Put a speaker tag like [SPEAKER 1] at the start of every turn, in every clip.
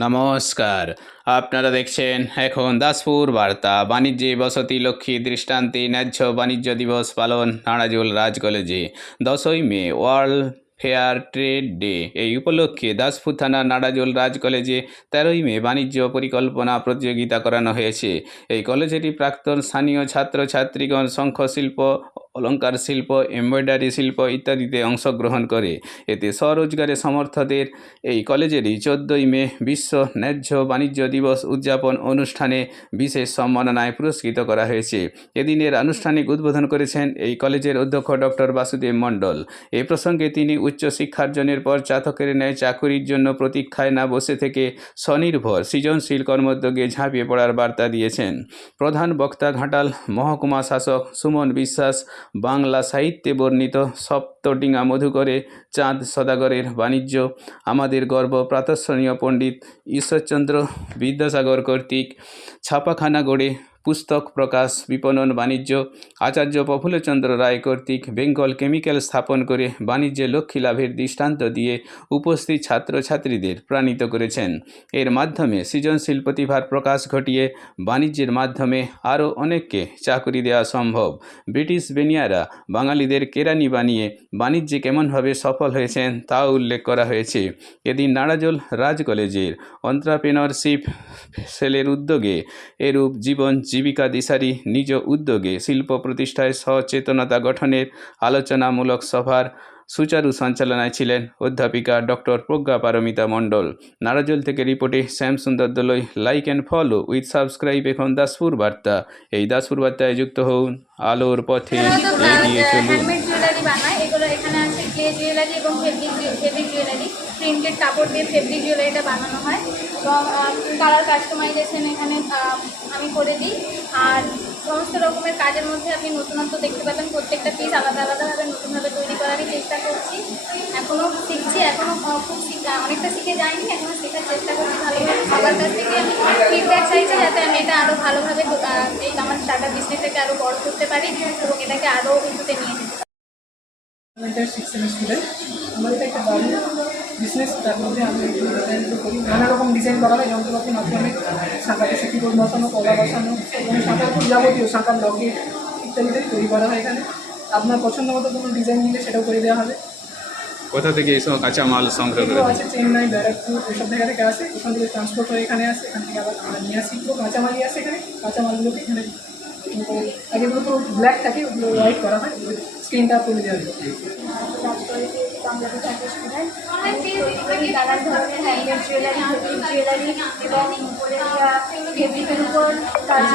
[SPEAKER 1] নমস্কার। আপনারা দেখছেন এখন দাসপুর বার্তা। বাণিজ্যে বসতি, লক্ষ্মী দৃষ্টান্তে ন্যায্য বাণিজ্য দিবস পালন নাড়াজোল রাজ কলেজে। দশই May, world fair trade day. এই উপলক্ষে দাসপুর থানার নাড়াজোল রাজ কলেজে তেরোই মে বাণিজ্য পরিকল্পনা প্রতিযোগিতা করানো হয়েছে। এই কলেজেরই প্রাক্তন স্থানীয় ছাত্রছাত্রীগণ, শঙ্খশিল্প অলঙ্কার শিল্প, এমব্রয়ডারি শিল্প ইত্যাদিতে অংশগ্রহণ করে। এতে স্বরোজগারে সমর্থদের এই কলেজেরই চোদ্দোই মে বিশ্ব ন্যায্য বাণিজ্য দিবস উদযাপন অনুষ্ঠানে বিশেষ সম্মাননায় পুরস্কৃত করা হয়েছে। এদিনের আনুষ্ঠানিক উদ্বোধন করেছেন এই কলেজের অধ্যক্ষ ডক্টর বাসুদেব মণ্ডল। এ প্রসঙ্গে তিনি উচ্চ শিক্ষার্জনের পর চাতকের ন্যায় চাকুরির জন্য প্রতীক্ষায় না বসে থেকে স্বনির্ভর, সৃজনশীল কর্মোদ্যোগে ঝাঁপিয়ে পড়ার বার্তা দিয়েছেন। প্রধান বক্তা ঘাটাল মহকুমা শাসক সুমন বিশ্বাস বাংলা সাহিত্যে বর্ণিত সপ্তডিঙা মধুকরে চাঁদ সদাগরের বাণিজ্য। আমাদের গর্ব প্রাতঃস্মরণীয় পণ্ডিত ঈশ্বরচন্দ্র বিদ্যাসাগর কর্তৃক ছাপাখানা গড়ে পুস্তক প্রকাশ, বিপণন, বাণিজ্য, আচার্য প্রফুল্লচন্দ্র রায় কর্তৃক বেঙ্গল কেমিক্যাল স্থাপন করে বাণিজ্যে লক্ষ্মী লাভের দৃষ্টান্ত দিয়ে উপস্থিত ছাত্রছাত্রীদের প্রাণিত করেছেন। এর মাধ্যমে সৃজনশীল প্রতিভার প্রকাশ ঘটিয়ে বাণিজ্যের মাধ্যমে আরও অনেককে চাকরি দেওয়া সম্ভব। ব্রিটিশ বেনিয়ারা বাঙালিদের কেরানি বানিয়ে বাণিজ্যে কেমনভাবে সফল হয়েছেন তাও উল্লেখ করা হয়েছে। এদিন নাড়াজল রাজ কলেজের অন্ত্রাপ্রেনরশিপ সেলের উদ্যোগে এরূপ জীবন জীবিকা দিশারি নিজ উদ্যোগে শিল্প প্রতিষ্ঠায় সচেতনতা গঠনের আলোচনামূলক সভার সুচারু সঞ্চালনায় ছিলেন অধ্যাপিকা ডক্টর প্রজ্ঞা পারমিতা মণ্ডল। নারাজল থেকে রিপোর্টে Shyamsundar Doloi. Like and follow with subscribe এখন দাসপুর বার্তা। এই দাসপুর বার্তায় যুক্ত হন আলোর পথে এগিয়ে চলুন।
[SPEAKER 2] প্রিন্টেড কাপড় দিয়ে ফেব্রিক জুয়েলারিটা বানানো হয়। এবং কালার কাস্টমাইজেশন এখানে আমি করে দিই। আর সমস্ত রকমের কাজের মধ্যে আপনি নতুনত্ব দেখতে পাবেন। প্রত্যেকটা পিস আলাদা আলাদাভাবে নতুনভাবে তৈরি করারই চেষ্টা করছি। এখনও শিখছি এখনও খুব শিখা অনেকটা শিখে যাইনি এখনও শেখার চেষ্টা করছি ভালোভাবে সবার কাছ থেকে আমি ফিডব্যাক চাইছি যাতে আমি এটা আরও ভালোভাবে এই আমার স্টার্টআপ বিজনেসটাকে আরও বড় করতে পারি এবং এটাকে আরও উঁচুতে নিয়ে যেতে পারি।
[SPEAKER 3] এটা একটা দারুণ বিজনেস তার মধ্যে আমি করি। নানা রকম ডিজাইন করা হয় যন্ত্রপাতির মাধ্যমে শাঁখাতে সিটি বসানো কলা বসানো এবং খুব যাবতীয় শাঁখার লকেট ইত্যাদি তৈরি করা হয় এখানে। আপনার পছন্দ মতো কোনো ডিজাইন নিলে সেটাও করে দেওয়া হবে।
[SPEAKER 1] কোথা থেকে এইসব কাঁচামাল সংগ্রহ করে
[SPEAKER 3] আছে চেন্নাই ব্যারাকপুর এসব জায়গা থেকে আসে। ওখান থেকে ট্রান্সপোর্ট হয়ে এখানে আসে। এখান থেকে আবার আমরা নিয়ে আসি। কাঁচামালই আসে এখানে। কাঁচামালগুলোকে এখানে আগে ব্ল্যাক থাকে ওগুলো হোয়াইট করা হয়। স্ক্রিনটা তুলে দেওয়া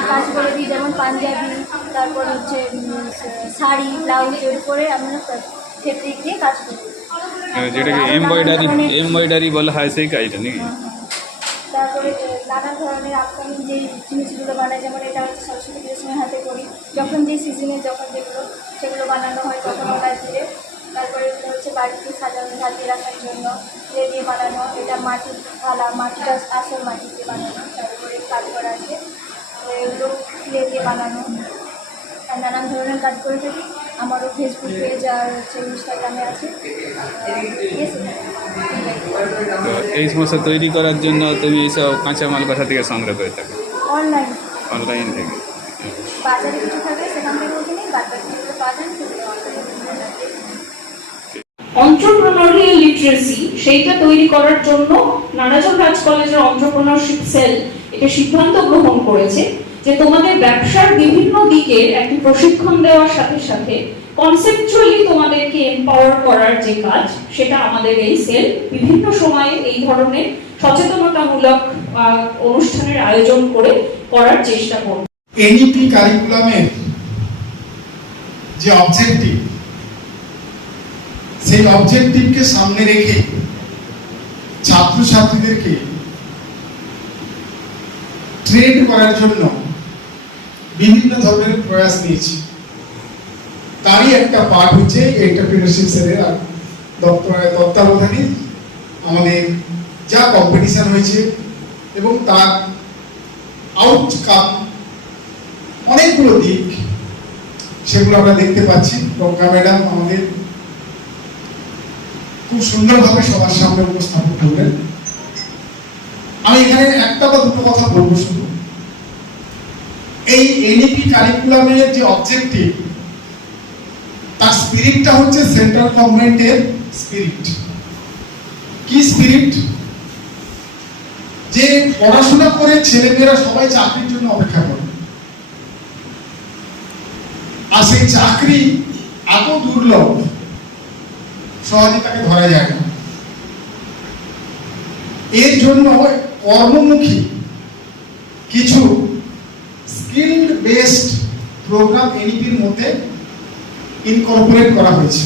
[SPEAKER 2] কাজ করে দিই যেমন পাঞ্জাবি তারপর হচ্ছে শাড়ি ব্লাউজের উপরে আমরা ফেব্রিক দিয়ে কাজ করি
[SPEAKER 1] যেটাকে এমব্রয়ডারি এমব্রয়ডারি বলা হয় সেই কাজটা নাকি?
[SPEAKER 2] তারপরে নানান ধরনের আপকামিং যে জিনিসগুলো বানায় যেমন এটা হচ্ছে সরস্বতী পুজোর সময় হাতে করি। যখন যে সিজনে যখন যেগুলো, সেগুলো বানানো হয় তখন ওনার দিয়ে, তারপরে হচ্ছে বাড়িতে সাজানো সাজিয়ে রাখার জন্য ক্লে দিয়ে বানানো। এটা মাটির থালা মাটিটা আসল মাটি দিয়ে বানানো। তারপরে কাজ করা আছে এগুলো ক্লে দিয়ে বানানো। আর নানান ধরনের কাজ করে থাকি। আমারও ফেসবুক পেজ আর হচ্ছে ইনস্টাগ্রামে আছে।
[SPEAKER 1] এই সমস্ত তৈরি করার জন্য তুমি এইসব কাঁচামাল কোথা থেকে সংগ্রহ করে থাকো।
[SPEAKER 2] অনলাইন
[SPEAKER 1] অনলাইন থেকে।
[SPEAKER 4] অন্টারপ্রেনারিয়াল লিটারেসি সেইটা তৈরি করার জন্য নারাজন রাজ কলেজের অন্টারপ্রেনারশিপ সেল এটা সিদ্ধান্ত গ্রহণ করেছে যে তোমাদের ব্যবসার বিভিন্ন দিকের একটি প্রশিক্ষণ দেওয়ার সাথে সাথে কনসেপচুয়ালি তোমাদেরকে এম্পাওয়ার করার যে কাজ, সেটা আমাদের এই সেল বিভিন্ন সময়ে এই ধরনের সচেতনতামূলক অনুষ্ঠানের আয়োজন করে করার চেষ্টা করবে।
[SPEAKER 5] এনইপি কারিকুলামের যে অবজেক্টিভ সেই অবজেক্টিভকে সামনে রেখে ছাত্রছাত্রীদেরকে ট্রেন করার জন্য বিভিন্ন ধরনের প্রয়াস নিয়েছি। তারই একটা পার্ট হচ্ছে এন্টারপ্রিনারশিপ সেলের তত্ত্বাবধানে আমাদের যা কম্পিটিশন হয়েছে এবং তার আউটকাম অনেকগুলো দিক, সেগুলো আমরা দেখতে পাচ্ছি। প্রজ্ঞা ম্যাডাম আমাদের খুব সুন্দরভাবে সবার সামনে উপস্থাপন করলেন। আমি এখানে একটা বা দুটো কথা বলব শুধু। এই এনইপি কারিকুলামের যে অবজেক্টিভ তার স্পিরিটটা হচ্ছে সেন্ট্রাল গভর্নমেন্টের স্পিরিট। কি স্পিরিট? যে পড়াশোনা করে ছেলেমেয়েরা সবাই চাকরির জন্য অপেক্ষা করে। আর সেই চাকরি এত দুর্লভ, সহজে তাকে ধরা যায় না। এর জন্য কর্মমুখী কিছু স্কিল বেসড প্রোগ্রাম এনইপির মধ্যে ইনকর্পোরেট করা হয়েছে।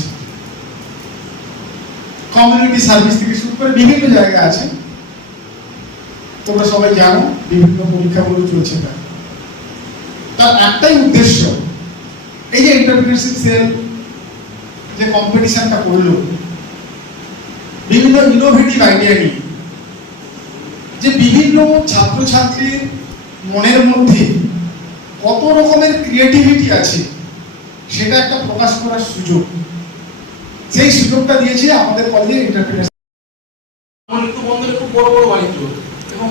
[SPEAKER 5] কমিউনিটি সার্ভিস থেকে শুরু করে বিভিন্ন জায়গা আছে। তোমরা সবাই জানো, বিভিন্ন পরীক্ষাগুলো চলছে তার। তার একটাই উদ্দেশ্য, এই যে এন্টারপ্রিনারশিপ সেল যে কম্পিটিশনটা করল, বিভিন্ন ইনোভেটিভ আইডিয়া নিয়ে, যে বিভিন্ন ছাত্রছাত্রীর মনের মধ্যে কত রকমের ক্রিয়েটিভিটি আছে সেটা একটা প্রকাশ করার সুযোগ। সেই সুযোগটা দিয়েছে আমাদের কলেজের এন্টারপ্রিনার
[SPEAKER 6] মৃত্যু বন্ধনে খুব বড় বড় বাণিজ্য। এবং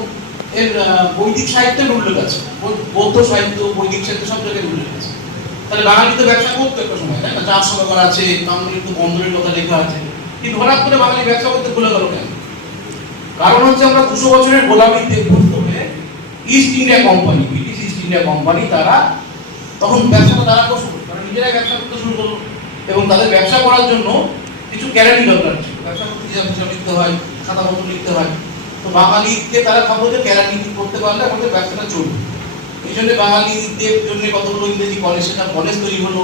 [SPEAKER 6] এর বৈদিক সাহিত্যের উল্লেখ আছে। বৌদ্ধ সাহিত্য, বৈদিক সাহিত্য সব জায়গায় উল্লেখ আছে। তাহলে বাঙালি তো ব্যবসা করতো একটা সময়, তাই না? চার সরকার আছে কামৃত্যু বন্দরের কথা লেখা আছে। কিন্তু হঠাৎ করে বাঙালি ব্যবসা করতে ভুলে গেল কেন? কারণ হচ্ছে আমরা দুশো বছরের গোলামিতে ভুক্ত হয়ে East India company British East India company তারা তখন ব্যবসাটা তারা নিজেরাই ব্যবসা করতে শুরু করল এবং তাদের ব্যবসা করার জন্য কিছু গ্যারান্টি দরকার ছিল। ব্যবসা করতে হিসাব হিসাব লিখতে হয়, খাতা পত্র লিখতে হয়। তো বাঙালিকে তারা ভাবলো যে গ্যারান্টি করতে পারলে আমাদের ব্যবসাটা চলবে। এই জন্য বাঙালিদের জন্য কতগুলো ইংরেজি কলেজ সেটা কলেজ তৈরি হলো।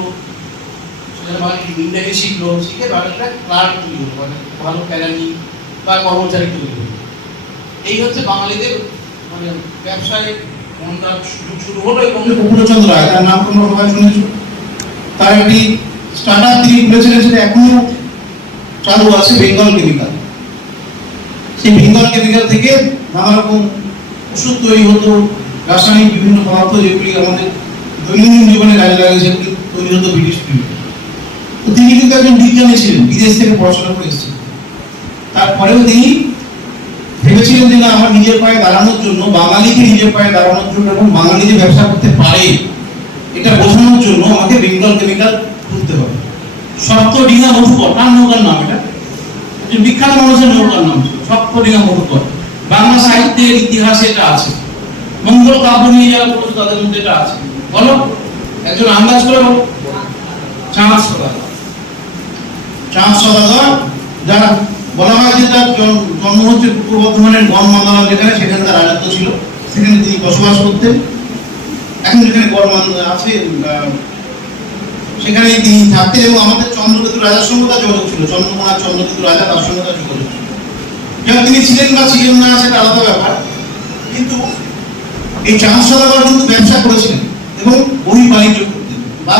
[SPEAKER 6] সেখানে বাঙালি ইংরেজি শিখলো, শিখে বাঙালিরা ক্লার্ক তৈরি হলো মানে ভালো ক্যারানি বা কর্মচারী তৈরি হলো। এই হচ্ছে বাঙালিদের মানে ব্যবসায় মন্দার সুযোগ শুরু হলো এবং
[SPEAKER 7] প্রফুল্লচন্দ্র রায়, তার নাম তোমরা সবাই শুনেছ? তার একটি স্টার্ট তিনি খুলেছিলেন সেটা এখনও চালু আছে বেঙ্গল কেমিক্যাল সেই বেঙ্গল কেমিক্যাল থেকে নানা রকম ওষুধ তৈরি হতো, রাসায়নিক বিভিন্ন পদার্থ যেগুলি আমাদের দৈনন্দিন জীবনে কাজে লাগে সেগুলি তৈরি হতো ব্রিটিশ তো তিনি কিন্তু একজন বিজ্ঞানী ছিলেন, বিদেশ থেকে পড়াশোনা করে এসেছেন। তারপরেও তিনি ভেবেছিলেন যে না, আমার নিজের পায়ে দাঁড়ানোর জন্য, বাঙালিকে নিজের পায়ে দাঁড়ানোর জন্য এবং বাঙালি যে ব্যবসা করতে পারে এটা বোঝানোর জন্য আমাকে বেঙ্গল কেমিক্যাল খুলতে হবে। সপ্তডিঘা মধুকর কার নৌকার নাম এটা। বিখ্যাত মানুষের নৌকার নাম ছিল সপ্তডিঘা মধুকর বাংলা সাহিত্যের ইতিহাসে এটা আছে। মঙ্গল কাব্য নিয়ে যারা পড়েছে, তাদের মধ্যে এটা আছে। বলো, একজন আন্দাজ করে বলো। চাঁদ সদাগর। চাঁদ সদাগর, যার বলা হয় যে তার জন্ম হচ্ছে পূর্ব বর্ধমানের গড়মান্দালা যেখানে, সেখানে তার রাজত্ব ছিল। সেখানে তিনি বসবাস করতেন। এখন যেখানে আছে সেখানে তিনি থাকতেন এবং আমাদের চন্দ্রকেতু রাজার সঙ্গে যোগাযোগ ছিল। চন্দ্রকুমার চন্দ্রকেতু রাজা তার সঙ্গে যোগাযোগ ছিল। যেমন তিনি ছিলেন বা ছিলেন না, সেটা আলাদা ব্যাপার। কিন্তু এই চাঁদ সদাগর কিন্তু ব্যবসা করেছিলেন এবং বহি বাণিজ্য করতেন বা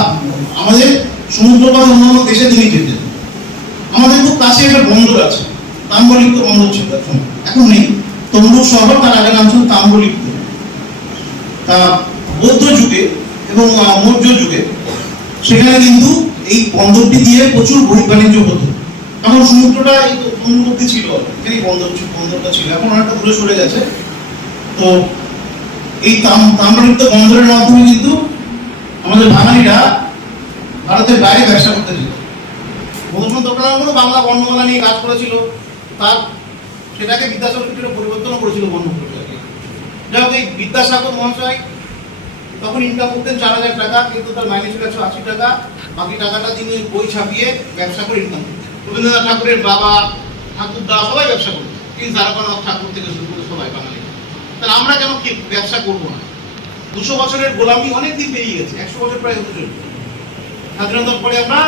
[SPEAKER 7] আমাদের সমুদ্রপথ অন্যান্য দেশে তিনি যেতেন। আমাদের খুব কাছে একটা বন্দর আছে, তাম্রলিপ্ত বন্দর ছিল এখন নেই। তমলুক শহর, তার আগে নাম ছিল তাম্রলিপ্ত। তা বৌদ্ধ যুগে এবং আহ, মৌর্য যুগে সেখানে কিন্তু এই বন্দরটি দিয়ে প্রচুর বহি বাণিজ্য হতো। তখন সমুদ্রটা এই তমলুক ছিল এখানেই বন্দর বন্দরটা ছিল। এখন অনেকটা দূরে সরে গেছে। তো এই তাম- তাম্রলিপ্ত বন্দরের মাধ্যমে কিন্তু আমাদের বাঙালিরা ভারতের বাইরে ব্যবসা করতে যেত। মধুসূদন দত্তনারায়ণ বাংলা বর্ণমালা নিয়ে কাজ করেছিল। তার সেটাকে বিদ্যাসাগর কিছুটা পরিবর্তন করেছিল বর্ণমালাটাকে যাই হোক এই বিদ্যাসাগর মহাশয় তখন ইনকাম করতেন চার হাজার টাকা, কিন্তু তার মাইনে ছিল একশো আশি টাকা। বাকি টাকাটা তিনি বই ছাপিয়ে ব্যবসা করে ইনকাম করতেন। রবীন্দ্রনাথ ঠাকুরের বাবা ঠাকুরদা সবাই ব্যবসা করতেন। কিন্তু তারকানাথ ঠাকুর থেকে শুরু করে সবাই বাঙালি। তাহলে আমরা কেন কি ব্যবসা করব না? দুশো বছরের গোলামি অনেক দিন পেরিয়ে গেছে, একশো বছর প্রায় হতে চলছে। স্বাধীনতার পরে আমরা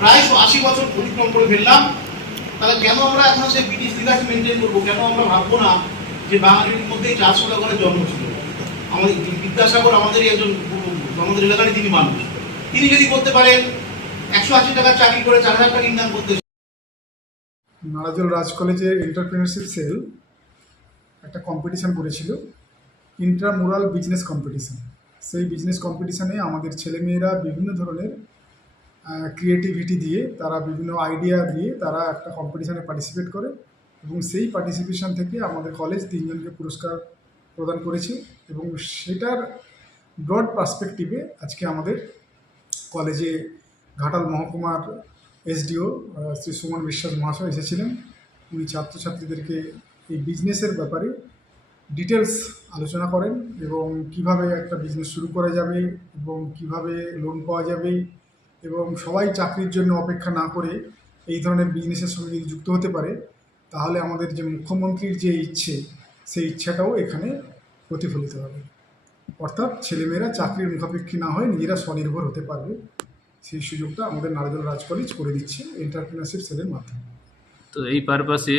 [SPEAKER 7] প্রায় আশি বছর অতিক্রম করে ফেললাম। তাহলে কেন আমরা এখন সেই ব্রিটিশ লিগাসি মেনটেন করব? কেন আমরা ভাববো না যে বাঙালির মধ্যেই চার সদাগরের জন্ম ছিল? আমাদের বিদ্যাসাগর আমাদেরই একজন আমাদের এলাকারই তিনি মানুষ। তিনি যদি করতে পারেন, একশো আশি টাকার চাকরি করে চার হাজার টাকা ইনকাম করতে
[SPEAKER 5] নারাজল রাজ কলেজের এন্টারপ্রিনারশিপ সেল একটা কম্পিটিশান করেছিল ইন্ট্রামুরাল বিজনেস কম্পিটিশান সেই বিজনেস কম্পিটিশানে আমাদের ছেলেমেয়েরা বিভিন্ন ধরনের ক্রিয়েটিভিটি দিয়ে, তারা বিভিন্ন আইডিয়া দিয়ে তারা একটা কম্পিটিশানে পার্টিসিপেট করে এবং সেই পার্টিসিপেশন থেকে আমাদের কলেজ তিনজনকে পুরস্কার প্রদান করেছে এবং সেটার ব্রড পার্সপেক্টিভে আজকে আমাদের কলেজে ঘাটাল মহকুমার এসডিও শ্রী সুমন বিশ্বাস মহাশয় এসেছিলেন। উনি ছাত্রছাত্রীদেরকে এই বিজনেসের ব্যাপারে ডিটেলস আলোচনা করেন এবং কীভাবে একটা বিজনেস শুরু করা যাবে এবং কীভাবে লোন পাওয়া যাবে এবং সবাই চাকরির জন্য অপেক্ষা না করে এই ধরনের বিজনেসের সঙ্গে যদি যুক্ত হতে পারে, তাহলে আমাদের যে মুখ্যমন্ত্রীর যে ইচ্ছে সেই ইচ্ছাটাও এখানে প্রতিফলিত হবে। অর্থাৎ ছেলেমেয়েরা চাকরির মুখাপেক্ষী না হয়ে নিজেরা স্বনির্ভর হতে পারবে। সেই সুযোগটা আমাদের নারকেল রাজ কলেজ করে দিচ্ছে এন্টারপ্রিনারশিপ সেলের মাধ্যমে।
[SPEAKER 1] তো এই পারপাসে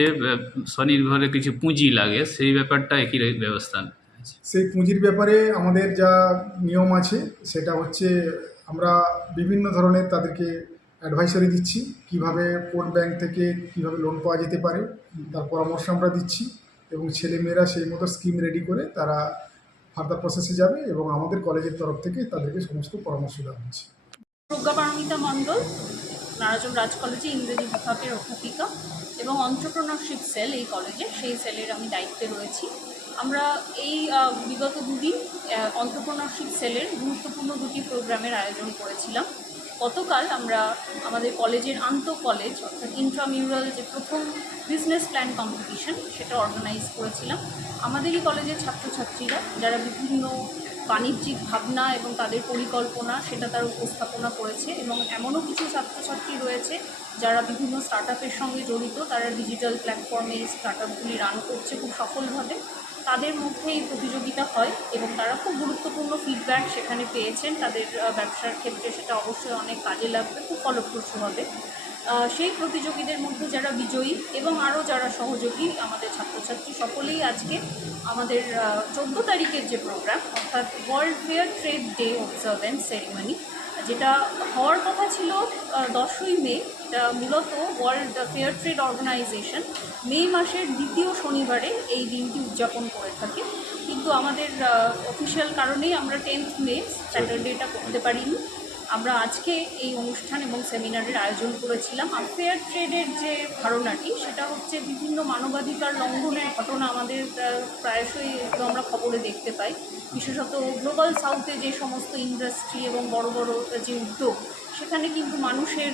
[SPEAKER 1] স্বনির্ভরে কিছু পুঁজি লাগে সেই ব্যাপারটা একই ব্যবস্থা
[SPEAKER 5] সেই পুঁজির ব্যাপারে আমাদের যা নিয়ম আছে সেটা হচ্ছে আমরা বিভিন্ন ধরনের তাদেরকে অ্যাডভাইসারি দিচ্ছি কীভাবে কোন ব্যাংক থেকে কীভাবে লোন পাওয়া যেতে পারে তার পরামর্শ আমরা দিচ্ছি। এবং ছেলেমেয়েরা সেই মতো স্কিম রেডি করে তারা ফার্দার প্রসেসে যাবে এবং আমাদের কলেজের তরফ থেকে তাদেরকে সমস্ত পরামর্শ দেওয়া হচ্ছে।
[SPEAKER 8] প্রজ্ঞাপারমিতা মণ্ডল নারাজন রাজ কলেজে ইংরেজি বিভাগের অধ্যাপিকা এবং অন্টারপ্রনারশিপ সেল এই কলেজে সেই সেলের আমি দায়িত্বে রয়েছি। আমরা এই বিগত দুদিন অন্টারপ্রনারশিপ সেলের গুরুত্বপূর্ণ দুটি প্রোগ্রামের আয়োজন করেছিলাম। গতকাল আমরা আমাদের কলেজের আন্ত কলেজ, অর্থাৎ ইন্ট্রামিউরাল যে প্রথম বিজনেস প্ল্যান কম্পিটিশন সেটা অর্গানাইজ করেছিলাম। আমাদেরই কলেজের ছাত্রছাত্রীরা, যারা বিভিন্ন বাণিজ্যিক ভাবনা এবং তাদের পরিকল্পনা, সেটা তারা উপস্থাপনা করেছে এবং এমনও কিছু ছাত্রছাত্রী রয়েছে যারা বিভিন্ন স্টার্ট সঙ্গে জড়িত। তারা ডিজিটাল প্ল্যাটফর্মে স্টার্ট রান করছে খুব সফলভাবে। তাদের মধ্যে এই প্রতিযোগিতা হয় এবং তারা খুব গুরুত্বপূর্ণ ফিডব্যাক সেখানে পেয়েছেন। তাদের ব্যবসার ক্ষেত্রে সেটা অবশ্যই অনেক কাজে লাগবে, খুব ফলপ্রসূ হবে। সেই প্রতিযোগীদের মধ্যে যারা বিজয়ী এবং আরও যারা সহযোগী, আমাদের ছাত্রছাত্রী সকলেই আজকে আমাদের চোদ্দ তারিখের যে প্রোগ্রাম অর্থাৎ world fair trade day observance ceremony যেটা হওয়ার কথা ছিল দশই মে, এটা মূলত world fair trade organisation May মাসের দ্বিতীয় শনিবারে এই দিনটি উদযাপন করে থাকে। কিন্তু আমাদের অফিসিয়াল কারণেই আমরা টেন্থ মে স্যাটারডেটা করতে পারিনি। আমরা আজকে এই অনুষ্ঠান এবং সেমিনারের আয়োজন করেছিলাম। আর ফেয়ার ট্রেডের যে ধারণাটি, সেটা হচ্ছে বিভিন্ন মানবাধিকার লঙ্ঘনের ঘটনা আমাদের প্রায়শই আমরা খবরে দেখতে পাই। বিশেষত গ্লোবাল সাউথে যে সমস্ত ইন্ডাস্ট্রি এবং বড় বড় যে উদ্যোগ সেখানে কিন্তু মানুষের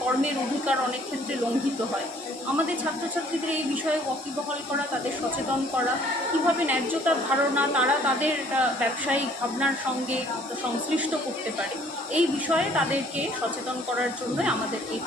[SPEAKER 8] কর্মের অধিকার অনেক ক্ষেত্রে লঙ্ঘিত হয়। আমাদের ছাত্রছাত্রীদের এই বিষয়ে ওয়াকিবহাল করা, তাদের সচেতন করা, কীভাবে ন্যায্যতার ধারণা তারা তাদের ব্যবসায়িক ভাবনার সঙ্গে সংশ্লিষ্ট করতে পারে, এই বিষয়ে তাদেরকে সচেতন করার জন্যই আমাদের এই